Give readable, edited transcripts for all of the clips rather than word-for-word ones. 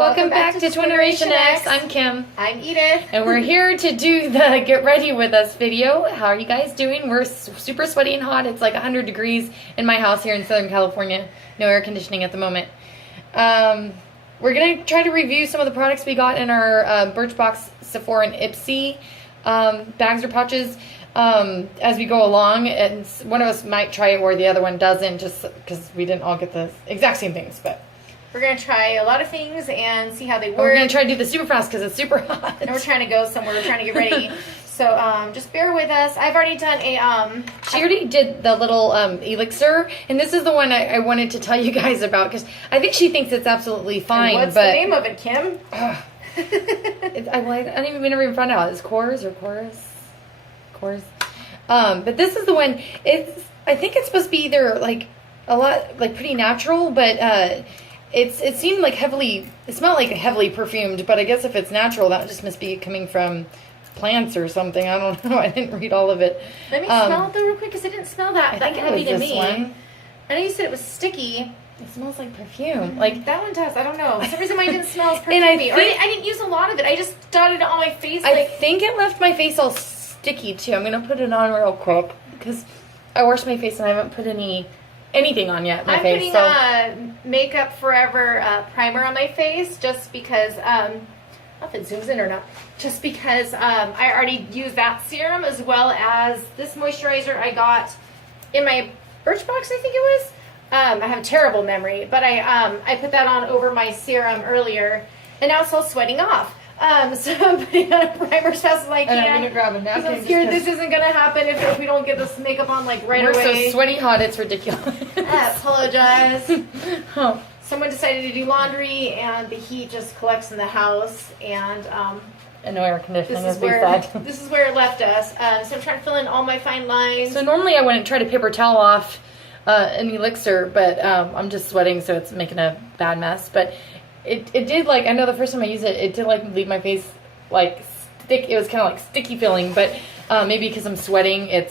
Welcome back to Twinneration X. I'm Kim. I'm Edith. And we're here to do the Get Ready With Us video. How are you guys doing? We're super sweaty and hot. It's like 100 degrees in my house here in Southern California. No air conditioning at the moment. We're going to try to review some of the products we got in our Birchbox, Sephora, and Ipsy bags or pouches as we go along. And one of us might try it or the other one doesn't, just because we didn't all get the exact same things. But we're going to try a lot of things and see how they work. We're going to try to do this super fast because it's super hot. And we're trying to go somewhere. We're trying to get ready. So just bear with us. I've already done a... She already did the little elixir. And this is the one I wanted to tell you guys about because I think she thinks it's absolutely fine. And what's the name of it, Kim? I don't even find out. It's Cores or Chorus? Cores. But this is the one. I think it's supposed to be either like a lot, like pretty natural, but... It seemed like it smelled like heavily perfumed, but I guess if it's natural, that just must be coming from plants or something. I don't know. I didn't read all of it. Let me smell it though real quick, because it didn't smell that heavy to me. One. I know you said it was sticky. It smells like perfume. Like that one does. I don't know. For some reason mine didn't smell as perfumey. I didn't use a lot of it. I just dotted it on my face. I think it left my face all sticky too. I'm going to put it on real quick because I washed my face and I haven't put anything on yet. I'm putting Makeup Forever primer on my face just because, I don't know if it zooms in or not, just because I already used that serum as well as this moisturizer I got in my Birchbox, I think it was. I have a terrible memory, but I put that on over my serum earlier, and now it's all sweating off. So I'm putting on a primer as fast as I can. And I'm going to grab a napkin. I'm scared this isn't going to happen if we don't get this makeup on like right away. We're so sweaty hot, it's ridiculous. I apologize. Oh. Someone decided to do laundry and the heat just collects in the house and no air conditioning, this is where it left us. So I'm trying to fill in all my fine lines. So normally I wouldn't try to paper towel off an elixir, but I'm just sweating, so it's making a bad mess. But it did, like, I know the first time I used it, it did, like, leave my face, like, stick. It was kind of, like, sticky feeling, but maybe because I'm sweating, and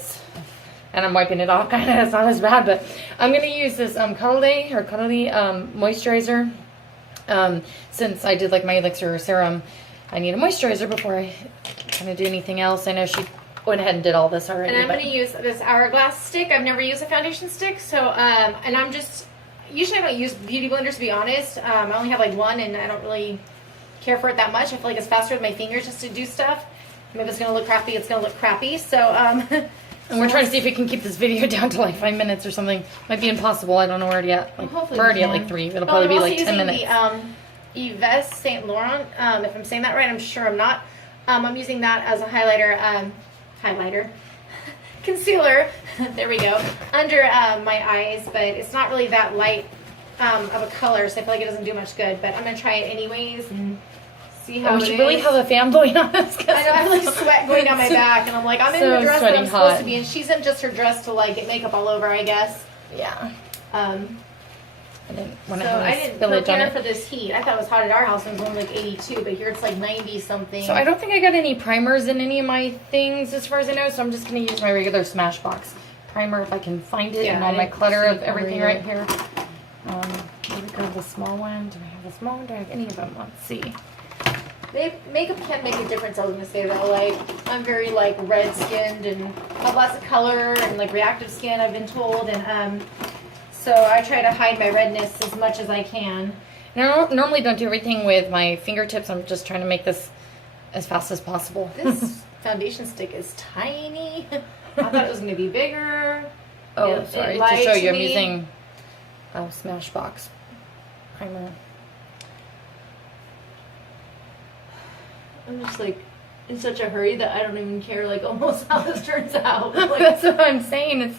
I'm wiping it off, kind of, it's not as bad, but I'm going to use this Cuddly moisturizer. Since I did, like, my elixir serum, I need a moisturizer before I kind of do anything else. I know she went ahead and did all this already. And I'm going to use this Hourglass stick. I've never used a foundation stick, so, and I'm just... Usually I don't use beauty blenders, to be honest. I only have like one, and I don't really care for it that much. I feel like it's faster with my fingers just to do stuff. If it's going to look crappy, it's going to look crappy. So, and we're trying to see if we can keep this video down to like 5 minutes or something. Might be impossible. I don't know where already at. Like, well, we're already at like 3. It'll probably be like 10 minutes. Yves Saint Laurent. If I'm saying that right, I'm sure I'm not. I'm using that as a highlighter. Concealer, there we go, under my eyes, but it's not really that light of a color, so I feel like it doesn't do much good, but I'm going to try it anyways and see how it is. We should really have a fan blowing on us. I know, I have like sweat going down my back, and I'm like, I'm in the dress that I'm supposed to be, and she's in just her dress to like get makeup all over, I guess. Yeah. I didn't prepare for this heat. I thought it was hot at our house and it was only like 82, but here it's like 90 something. So I don't think I got any primers in any of my things as far as I know, so I'm just going to use my regular Smashbox primer if I can find it and all my clutter of everything right here. Maybe go to the small one. Do I have the small one? Do I have any of them? Let's see. Makeup can make a difference, I was going to say though. Like, I'm very like red skinned and have lots of color and like reactive skin, I've been told, and so I try to hide my redness as much as I can. And I normally don't do everything with my fingertips. I'm just trying to make this as fast as possible. This foundation stick is tiny. I thought it was going to be bigger. Oh, sorry. To show you, I'm using Smashbox primer. I'm just like in such a hurry that I don't even care like almost how this turns out. Like, that's what I'm saying.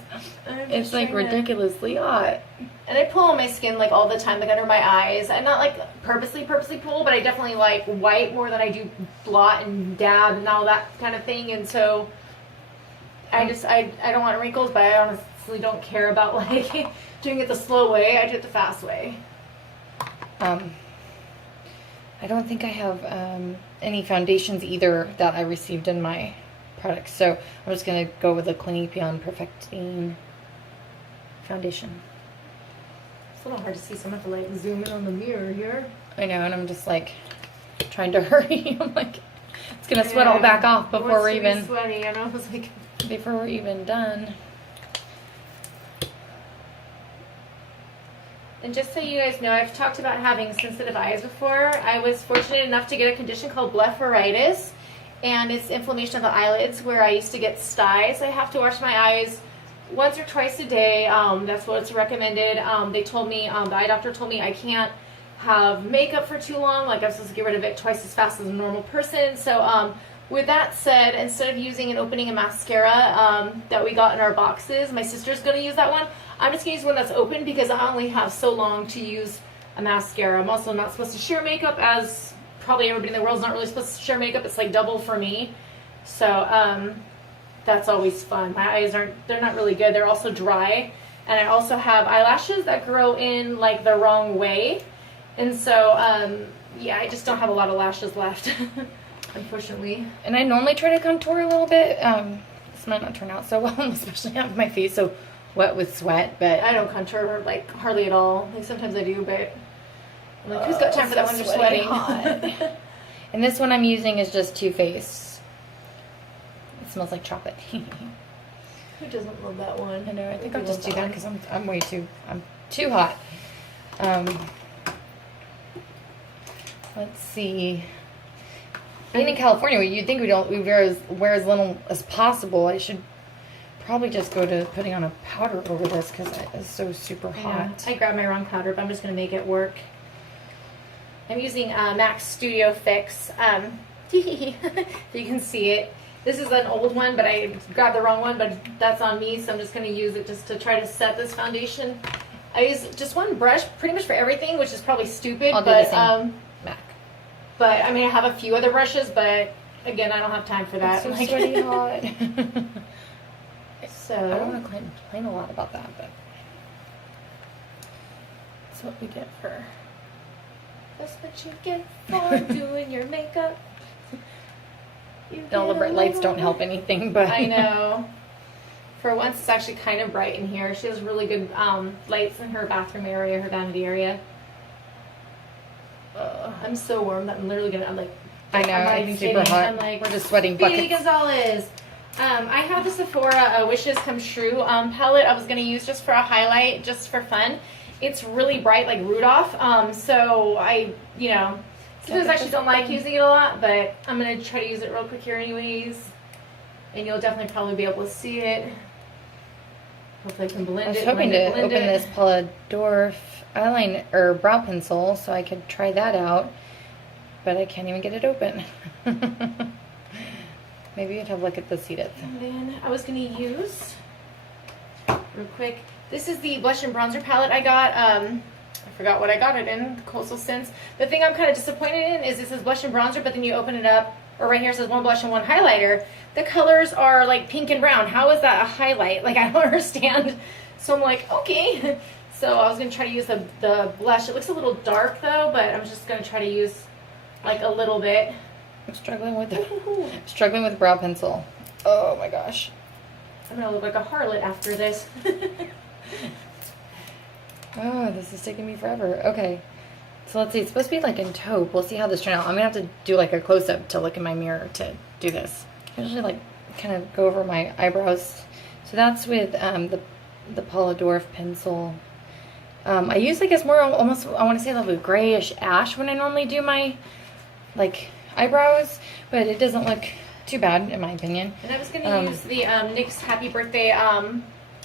It's like ridiculously hot. And I pull on my skin like all the time, like under my eyes. I'm not like purposely pull, but I definitely like wipe more than I do blot and dab and all that kind of thing. And so I don't want wrinkles, but I honestly don't care about like doing it the slow way. I do it the fast way. I don't think I have any foundations either that I received in my products. So I'm just going to go with the Clinique Beyond Perfecting foundation. It's a little hard to see, so I'm going to have to like zoom in on the mirror here. I know, and I'm just like trying to hurry. I'm like, it's gonna sweat all back off before we're even sweaty. I know. I was like, before we're even done. And just so you guys know, I've talked about having sensitive eyes before. I was fortunate enough to get a condition called blepharitis, and it's inflammation of the eyelids where I used to get styes. I have to wash my eyes once or twice a day. That's what's recommended. They told me, the eye doctor told me I can't have makeup for too long. Like I'm supposed to get rid of it twice as fast as a normal person. So with that said, instead of using and opening a mascara that we got in our boxes, my sister's going to use that one. I'm just going to use one that's open because I only have so long to use a mascara. I'm also not supposed to share makeup, as probably everybody in the world is not really supposed to share makeup. It's like double for me. So that's always fun. My eyes they're not really good. They're also dry. And I also have eyelashes that grow in like the wrong way. And so, yeah, I just don't have a lot of lashes left, unfortunately. And I normally try to contour a little bit. This might not turn out so well, especially having my face so wet with sweat. But I don't contour like hardly at all. Like sometimes I do, but I'm like, who's got time for that when you're sweating? And this one I'm using is just Too Faced. It smells like chocolate. Who doesn't love that one? I know. I think I'll just do that because I'm too hot. Let's see. Being in California, you'd think we wear as little as possible. I should probably just go to putting on a powder over this because it's so super hot. I grabbed my wrong powder, but I'm just going to make it work. I'm using MAC Studio Fix. You can see it. This is an old one, but I grabbed the wrong one, but that's on me, so I'm just going to use it just to try to set this foundation. I use just one brush pretty much for everything, which is probably stupid, I'll do the same. MAC. But I mean, I have a few other brushes, but again, I don't have time for that. It's so sweaty hot. So I don't want to complain a lot about that, but that's what we get for. That's what you get for doing your makeup. All the bright lights don't help anything, but I know. For once, it's actually kind of bright in here. She has really good lights in her bathroom area, her vanity area. I'm so warm that I'm literally gonna. I'm like, I know, I'm not it's even super kidding. hot. I'm like, we're just sweating Speedy buckets. Gonzalez. I have the Sephora Wishes Come True palette. I was gonna use just for a highlight, just for fun. It's really bright, like Rudolph. So I, sometimes I actually don't like using it a lot, but I'm gonna try to use it real quick here, anyways. And you'll definitely probably be able to see it. Hopefully I can blend it. I was hoping to open this Paula Dorff eyeliner or brow pencil so I could try that out, but I can't even get it open. Maybe you'd have a look at this, Edith. And then I was going to use, real quick, this is the blush and bronzer palette I got. I forgot what I got it in, the Coastal Scents. The thing I'm kind of disappointed in is it says blush and bronzer, but then you open it up, or right here it says one blush and one highlighter. The colors are like pink and brown. How is that a highlight? Like, I don't understand. So I'm like, okay. So I was going to try to use the blush. It looks a little dark though, but I'm just going to try to use like a little bit. I'm struggling with brow pencil. Oh my gosh. I'm going to look like a harlot after this. Oh, this is taking me forever. Okay. So let's see. It's supposed to be like in taupe. We'll see how this turns out. I'm going to have to do like a close-up to look in my mirror to do this. I usually like kind of go over my eyebrows. So that's with the Paula Dorff pencil. I use, I guess, more almost, I want to say, like a grayish ash when I normally do my like eyebrows, but it doesn't look too bad in my opinion. And I was going to use the NYX Happy Birthday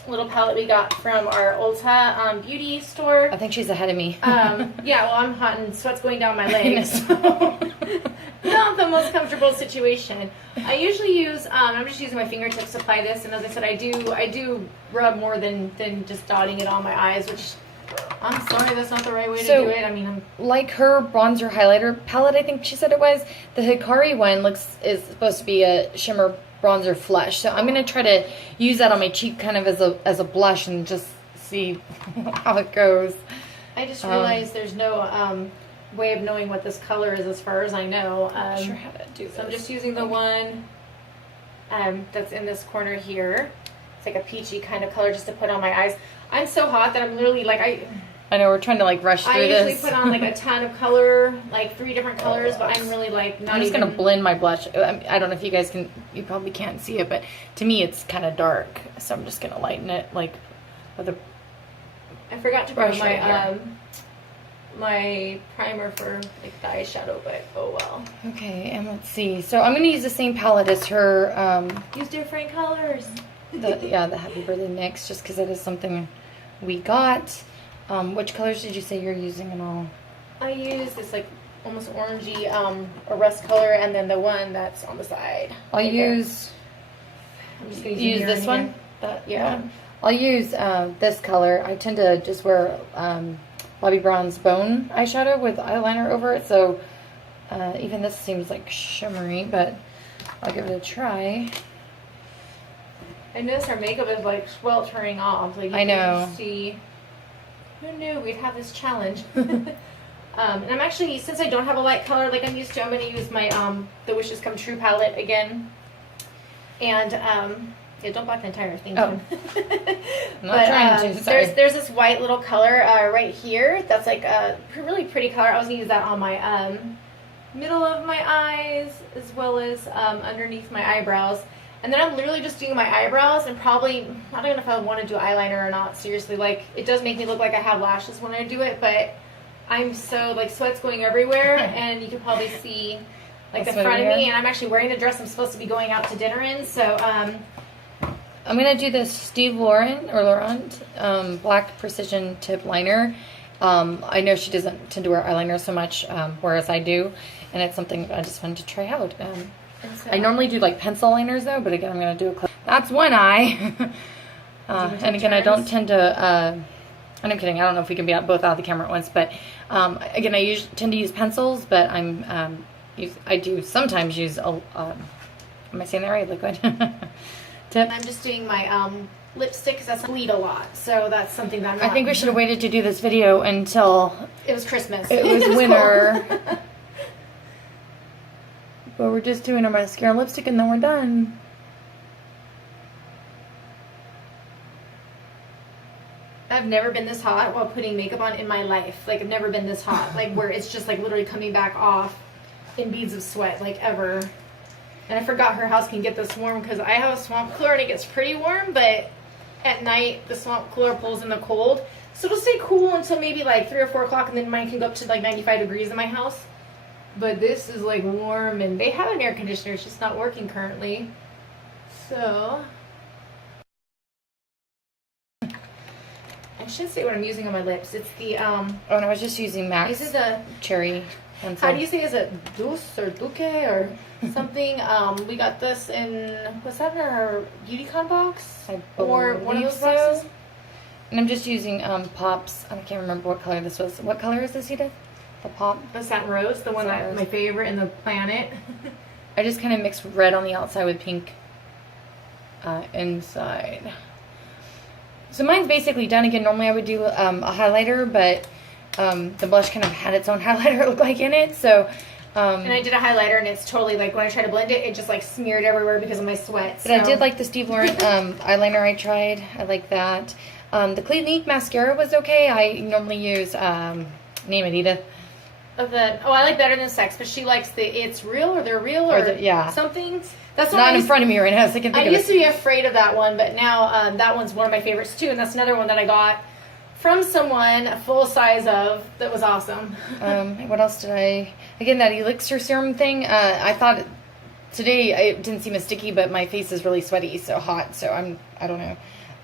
little palette we got from our Ulta beauty store. I think she's ahead of me. Yeah, well, I'm hot and sweat's going down my legs. So not the most comfortable situation. I usually use, I'm just using my fingertips to apply this, and as I said, I do rub more than just dotting it on my eyes, which I'm sorry, that's not the right way to do it. I mean, like her bronzer highlighter palette, I think she said it was, the Hikari one is supposed to be a shimmer bronzer flush. So I'm going to try to use that on my cheek kind of as a blush and just see how it goes. I just realized there's no way of knowing what this color is as far as I know. I'm not sure how to do this. So I'm just using the one that's in this corner here. It's like a peachy kind of color just to put on my eyes. I'm so hot that I'm literally like, I know we're trying to like rush through this. I usually put on like a ton of color, like 3 different colors, but I'm really like not. I'm just gonna blend my blush. I don't know if you guys can. You probably can't see it, but to me it's kind of dark, so I'm just gonna lighten it like with a. I forgot to bring my right my primer for like the eyeshadow, but oh well. Okay, and let's see. So I'm gonna use the same palette as her. Use different colors. The Happy Birthday mix, just because it is something we got. Which colors did you say you're using and all? I use this like almost orangey a rust color, and then the one that's on the side. I'm just gonna use this one. Yeah. I'll use this color. I tend to just wear Bobbi Brown's Bone eyeshadow with eyeliner over it, so even this seems like shimmery, but I'll give it a try. I noticed our makeup is like sweltering off. Like I know. See, who knew we'd have this challenge? And I'm actually, since I don't have a light color like I'm used to, I'm going to use my the Wishes Come True palette again. And yeah, don't block the entire thing. Oh. I'm not trying to. Sorry. There's this white little color right here. That's like a really pretty color. I was going to use that on my middle of my eyes as well as underneath my eyebrows. And then I'm literally just doing my eyebrows and probably, I don't know if I want to do eyeliner or not, seriously. Like, it does make me look like I have lashes when I do it, but I'm so, like, sweat's going everywhere, and you can probably see, like, the front of me. And I'm actually wearing the dress I'm supposed to be going out to dinner in, so, I'm going to do this Steve Laurent Black Precision Tip Liner. I know she doesn't tend to wear eyeliner so much, whereas I do, and it's something I just wanted to try out. I normally do like pencil liners though, but again I'm going to do a that's one eye. And again, I don't tend to, and I'm kidding, I don't know if we can be both out of the camera at once, but again, I tend to use pencils, but I do sometimes use, am I saying that right, liquid? Tip. I'm just doing my lipstick because that's bleed a lot, so that's something that I'm not. I think we should have waited to do this video until it was Christmas. It was winter. But we're just doing our mascara and lipstick and then we're done. I've never been this hot while putting makeup on in my life. Like, I've never been this hot. Like, where it's just, like, literally coming back off in beads of sweat, like, ever. And I forgot her house can get this warm because I have a swamp cooler and it gets pretty warm, but at night the swamp cooler pulls in the cold. So it'll stay cool until maybe, like, 3 or 4 o'clock, and then mine can go up to, like, 95 degrees in my house. But this is like warm, and they have an air conditioner, it's just not working currently. So I should say what I'm using on my lips. It's the oh, and I was just using MAC. This is a cherry pencil. How do you say, is it Dulce or Duque or something? We got this in, was that in our BeautyCon box? Or one of those boxes? And I'm just using Pops. I can't remember what color this was. What color is this, Edith? The Pop? The Satin Rose, the one that's my favorite in the planet. I just kind of mixed red on the outside with pink inside. So mine's basically done. Again, normally I would do a highlighter, but the blush kind of had its own highlighter look like in it. So and I did a highlighter, and it's totally like when I try to blend it, it just like smeared everywhere because of my sweat. But I did like the Steve Laurent eyeliner I tried. I like that. The Clinique mascara was okay. I normally use name it, Edith. I like Better Than Sex, but she likes the It's Real or They're Real or something. That's not in front of me right now, so I can think of it. I used to be afraid of that one, but now that one's one of my favorites too, and that's another one that I got from someone full size of that was awesome. What else did I? Again, that elixir serum thing. I thought today it didn't seem as sticky, but my face is really sweaty, so hot. So I don't know.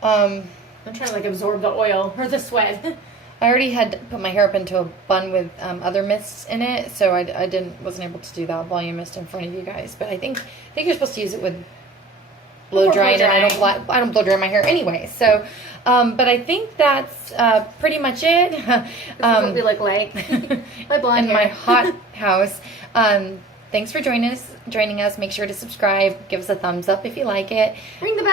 I'm trying to like absorb the oil or the sweat. I already had put my hair up into a bun with other mists in it, so I wasn't able to do that volume mist in front of you guys. But I think you're supposed to use it with blow drying, and I don't blow dry my hair anyway. So, but I think that's pretty much it. This is what we look like. My blonde in hair. my hot house. Thanks for joining us. Make sure to subscribe. Give us a thumbs up if you like it. Ring the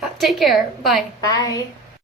bell. Take care. Bye. Bye.